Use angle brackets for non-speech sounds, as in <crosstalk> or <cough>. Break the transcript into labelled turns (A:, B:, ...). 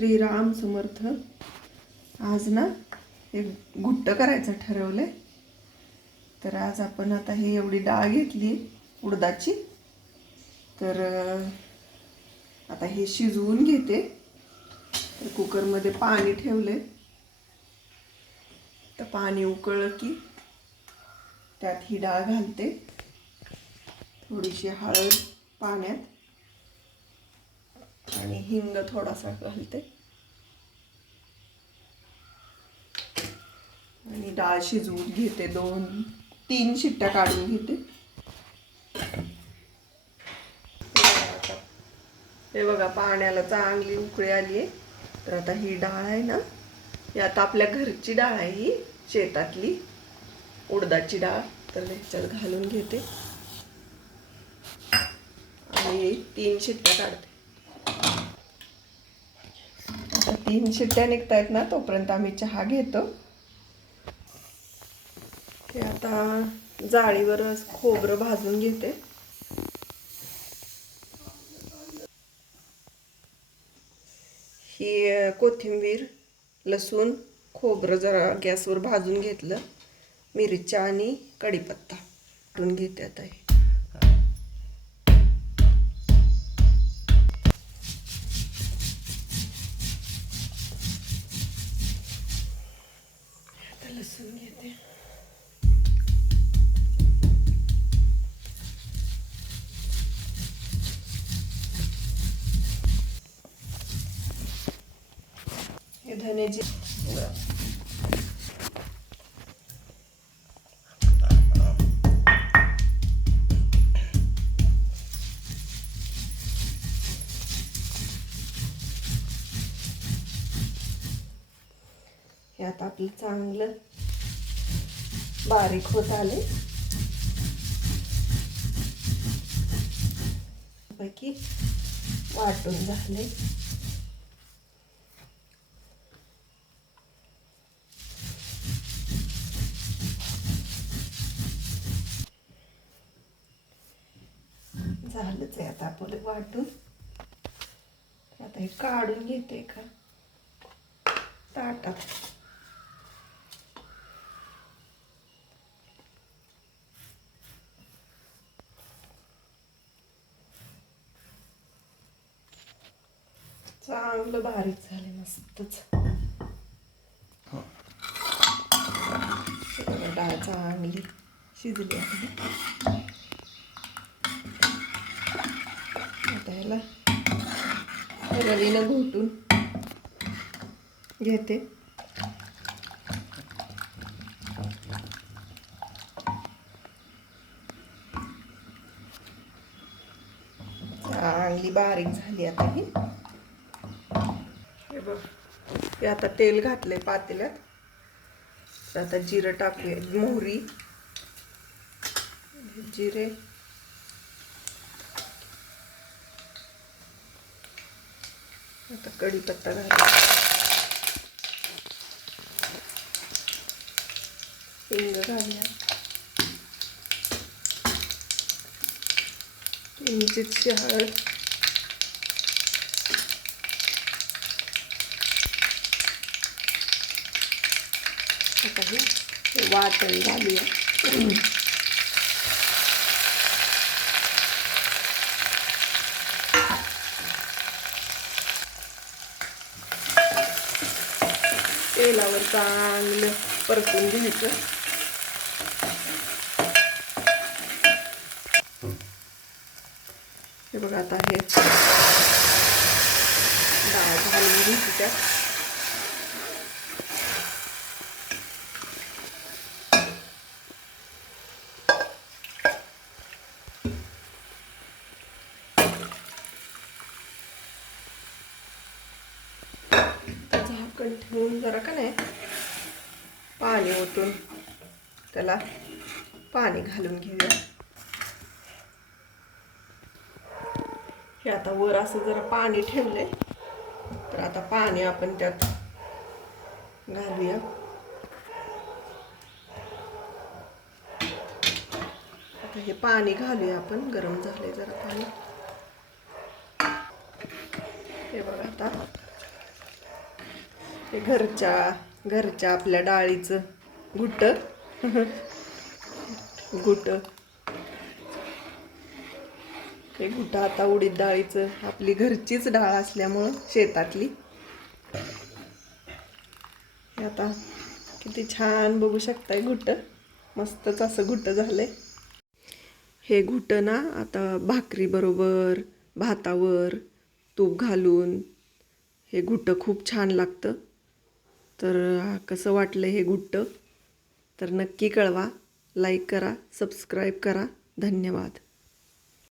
A: श्रीराम समर्थ. आज ना एक घुट्ट करायचं ठरवलंय. तर आज आपण आता ही एवढी डाळ घेतली उडदाची. तर आता हे शिजवून घेते. तर कुकरमध्ये पाणी ठेवले तर पाणी उकळलं की त्यात ही डाळ घालते. थोडीशी हळद पाण्यात. आणि हिंग थोडासा घालते. आणि डाळ शिजवून घेते दोन तीन शिट्ट्या काढून घेते. हे बघा पाण्याला चांगली उकळी आली आहे. तर आता ही डाळ आहे ना ही आता आपल्या घरची डाळ आहे ही शेतातली उडदाची डाळ. तर ह्याच्यात घालून घेते. आणि तीन शिट्ट्या काढते आता तीन शिट्ट्या निघतायत ना तोपर्यंत आम्ही चहा घेतो. हे आता जाळीवरच खोबरं भाजून घेते. ही कोथिंबीर लसूण खोबरं जरा गॅसवर भाजून घेतलं मिरच्या आणि कढीपत्ता घेते आता हे. हे धनेची आपलं चांगलं बारीक होत आले पैकी वाटून झाले झालंच आहे आता वाटून. आता हे काढून घेते का ताटात. चांगलं बारीक झाले मस्तच. सगळं डाळ चांगली शिजली आहे. आता रवीनं घोटून घेते. चांगली बारीक झाली आता ही. हे बघ. हे आता तेल घातले पातेल्यात. तर आता जिरं टाकूया. मोहरी. जिरे. आता कढीपत्ता घालू हिंग घालूया. किंचितशी हळद आता हे वाटण घालूया. तेलावर चांगलं परतून घ्यायचं. हे बघा आता हे डाळ घालून घ्यायची त्यात ठेवून जरा का नाही पाणी ओतून त्याला पाणी घालून घेऊया. हे आता वर असं जरा पाणी ठेवले तर आता पाणी आपण त्यात घालूया. आता हे पाणी घालूया आपण गरम झाले जरा पाणी. हे बघा आता. हे घरच्या घरच्या आपल्या डाळीचं गुट <laughs> घुट. हे गुट आता उडीद डाळीचं आपली घरचीच डाळ असल्यामुळं शेतातली. आता किती छान बघू शकताय घुट. मस्तच असं घुट झालंय. हे घुट ना आता भाकरी बरोबर भातावर तूप घालून हे घुटं खूप छान लागतं. तर कसं वाटलं हे घुट्ट तर नक्की कळवा लाईक करा सबस्क्राईब करा. धन्यवाद.